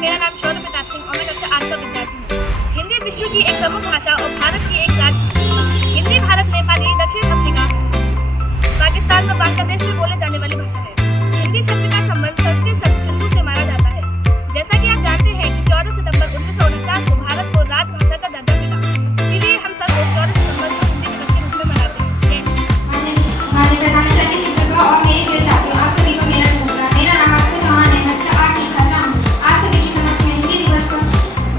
मेरा नाम शौर्य प्रताप सिंह और मैं कक्षा 8 का विद्यार्थी हूँ। हिंदी विश्व की एक प्रमुख भाषा और भारत की एक राजभाषा। हिंदी भारत, नेपाली, दक्षिण अफ्रीका, पाकिस्तान और बांग्लादेश में बोले जाने वाली भाषा है। हिंदी शब्द का संबंध संस्कृत शब्द सिंधु से माना जाता है। जैसा कि आप जानते हैं कि 14 सितंबर 1949 को भारत को राजभाषा का दर्जा मिला। इसीलिए हम सब लोग 14 सितंबर को हिंदी दिवस के रूप में मनाते हैं। और मेरे प्रिय साथियों, आप सभी को मेरा नमस्कार। मेरा नाम आपको चौहान है। मैं कक्षा 8 की छात्रा हूँ। आप सभी के समक्ष में हिंदी दिवस पर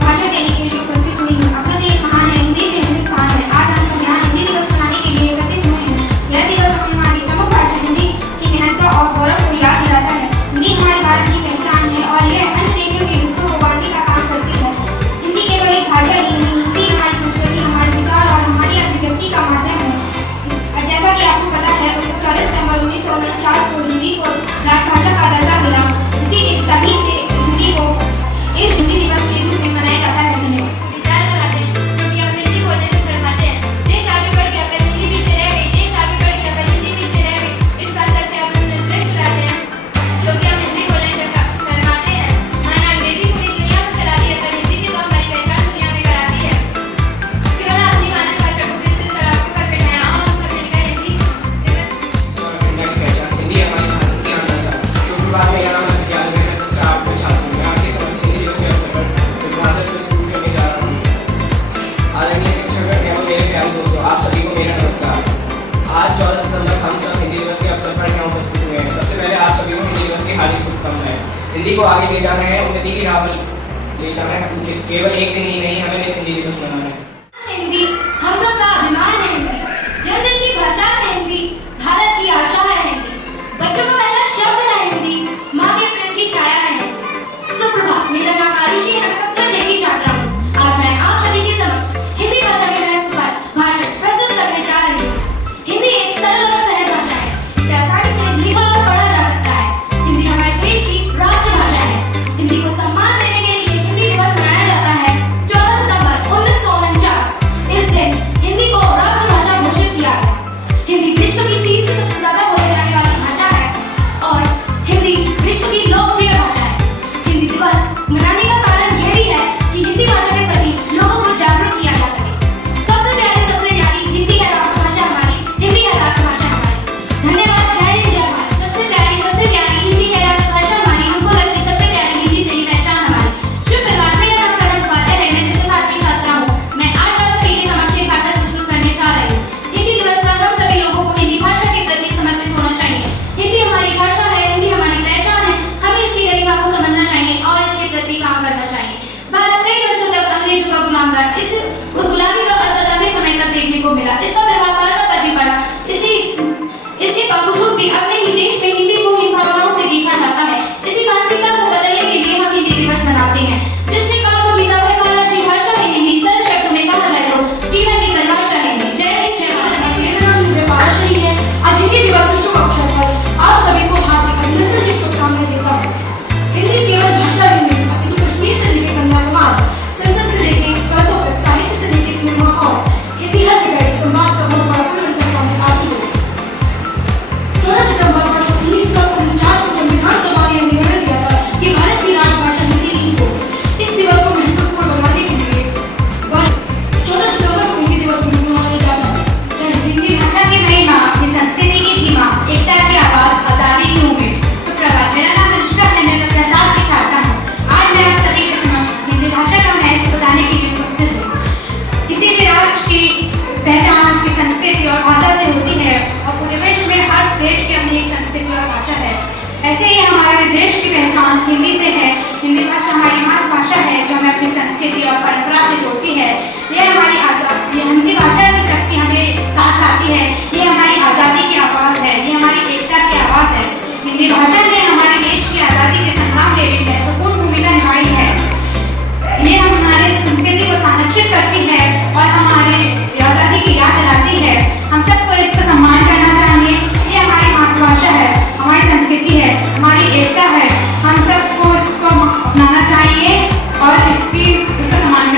भाषण देने के लिए उपस्थित हुई हूँ। अपना देश महान है, हिंदी से हिंदुस्तान है। आज हम सब यहाँ हिंदी दिवस मनाने के लिए एकत्रित हुए हैं। यह दिवस हमें हमारी प्रमुख भाषा हिंदी की महत्ता और गौरव को याद दिलाता है। हिंदी हमारे भारत की पहचान है और यह अन्य देशों के हिस्सों को बांटने का काम करती है। हिंदी केवल एक भाषा ही नहीं, हिंदी हमारी संस्कृति, हमारे विचार और हमारी अभिव्यक्ति का माध्यम है। जैसा कि आपको पता है, 14 सितंबर 1949 को हिंदी को राजभाषा का दर्जा मिला। तभी से हिंदी को इस हिंदी दिवस के रूप में मनाया जाता है। विचार लगाते हैं क्योंकि हम हिंदी बोलने से शर्माते हैं। देश आगे बढ़ गया पर हिंदी पीछे रह गई, देश आगे बढ़ गया पर हिंदी पीछे रह गई। इस बात से हम नजरें चुराते हैं क्योंकि हम हिंदी बोलने से शर्माते हैं। माना अंग्रेजी पूरी दुनिया को चलाती है पर हिंदी की तो हमारी पहचान दुनिया में कराती है। क्यों ना अपनी मातृभाषा को फिर से सराहना पर बैठाया और हम सब मिलकर हिंदी दिवस हिंदी हमारी भारत की आत्मा है। शुक्रवार में यहाँ मैं विद्यालय में कक्षा 8 में छात्र हूँ। मैं आपके समक्ष हिंदी दिवस के अवसर पर इस भाषा को शुरू करने जा रहा हूँ। आदरणीय शिक्षक एवं मेरे प्यारे दोस्तों, आप सभी को मेरा नमस्कार। आज 14 सितंबर हम सब हिंदी दिवस के अवसर पर यहाँ उपस्थित हुए हैं। सबसे पहले आप सभी को हिंदी दिवस की हार्दिक शुभकामनाएं। हिंदी को आगे ले जाना है, उन्नति की राह पर ले जाना है। केवल एक दिन ही नहीं, हमें हिंदी दिवस मनाना है। हिंदी हम सब का अभिमान है। हिंदी जनता की भाषा है। हिंदी भारत की आशा है। हिंदी बच्चों का पहला शब्द है। हिंदी माँ के प्रेम की छाया है। सुप्रभात, मेरा नाम आरुषि है। कक्षा 6 की छात्रा हूँ। आज मैं आप सभी के समक्ष हिंदी भाषा के महत्व पर भाषण प्रस्तुत करने जा रही हूँ। हिंदी एक सरल और सहज भाषा है। इसे आसानी से लिखा और पढ़ा जा सकता है। हिंदी हमारे देश की राष्ट्रभाषा है। हिंदी को सम्मान देने के लिए हिंदी दिवस मनाया जाता है। 14 सितंबर 1949 इस दिन हिंदी को राष्ट्रभाषा घोषित किया गया। हिंदी विश्व की तीसरी सबसे ज्यादा बोली जाने वाली भाषा है और हिंदी विश्व की लोकप्रिय भाषा है। हिंदी दिवस मनाने का कारण यह भी है कि हिंदी भाषा के प्रति लोगों को जागरूक किया जा सके। सबसे प्यारी हिंदी है राष्ट्रभाषा हमारी। हिंदी है राष्ट्रभाषा हमारी। धन्यवाद। जय हिंद, जय भारत। सबसे प्यारी हिंदी है राष्ट्रभाषा हमारी। हमको लगती सबसे प्यारी हिंदी से ही पहचान हमारी। शुभ प्रभात, मेरा नाम करण उपाध्याय है। मैं कक्षा 7 की छात्रा हूँ। मैं आज आप सभी के समक्ष एक भाषण प्रस्तुत करने जा रही हूँ। हिंदी दिवस पर हम सभी लोगों को हिंदी भाषा के प्रति समर्पित होना चाहिए। हिंदी हमारी भाषा है, हिंदी हमारी पहचान है। हमें इसकी गरिमा को समझना चाहिए और इसके प्रति काम करना चाहिए। भारत कई वर्षों तक अंग्रेजों का गुलाम रहा। उस गुलामी का असर लंबे समय तक देखने को मिला। इसका प्रभाव भाषा पर भी पड़ा। इसके बावजूद भी अपने ही देश में हिंदी को इन भावनाओं से देखा जाता है। इसी मानसिकता को बदलने के लिए हम हिंदी दिवस मनाते हैं। जिसने काल को जीता है, काल अच्छी भाषा है हिंदी। सरल शब्दों में कहा जाए तो जीवन की परिभाषा है हिंदी। जय हिंद, जय भारत। मेरा नाम हिंदी पारस रही है। आज हिंदी दिवस के शुभ अवसर पर आप सभी को हार्दिक अभिनंदन की शुभकामनाएं देता हूँ। हिंदी केवल भाषा ही नहीं, अपितु कश्मीर से लेकर कन्याकुमारी, संसद से लेकर सड़कों तक, साहित्य से लेकर सिनेमा हॉल, हिंदी हर जगह एक संवाद का बहुत बड़ा पुल बनकर सामने आती है। 14 सितंबर वर्ष 1949 को संविधान सभा ने निर्णय लिया था कि भारत की राजभाषा हिंदी ही हो। इस दिवस को महत्वपूर्ण बनाने के लिए वर्ष 14 सितंबर को हिंदी दिवस के रूप में मनाया जाता है। हिंदी भाषा की महिमा, अपनी संस्कृति की धीमा, एकता की आवाज, आजादी की उम्मीद। सुप्रभात, मेरा नाम अनुष्का है। मैं कक्षा 7 की छात्रा हूँ। आज मैं आप सभी के समक्ष हिंदी भाषा का महत्व बताने के लिए उपस्थित हूँ। किसी भी राष्ट्र की पहचान उसकी संस्कृति और भाषा से होती है और पूरे विश्व में हर देश की अपनी एक संस्कृति और भाषा है। ऐसे ही हमारे देश की पहचान हिंदी से है। हिंदी भाषा हमारी मातृभाषा है जो हमें अपनी संस्कृति और परंपरा से जोड़ती है। ये हिंदी भाषा की शक्ति हमें साथ लाती है। ये हमारी आज़ादी की आवाज़ है। ये हमारी एकता की आवाज़ है। हिंदी भाषा ने हमारे देश की आज़ादी के संग्राम में भी महत्वपूर्ण भूमिका निभाई है। ये हमारे संस्कृति को संरक्षित करती है और हमारे आज़ादी की याद दिलाती है। हम सबको इसका सम्मान करना चाहिए। ये हमारी मातृभाषा है, हमारी संस्कृति है, हमारी एकता है। हम सबको इसको अपनाना चाहिए और इसका सम्मान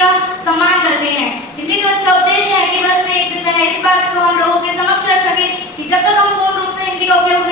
का सम्मान करते हैं। हिंदी दिवस का उद्देश्य है कि वर्ष में एक दिन वह इस बात को हम लोगों के समक्ष रख सके कि जब तक हम पूर्ण रूप से हिंदी का उपयोग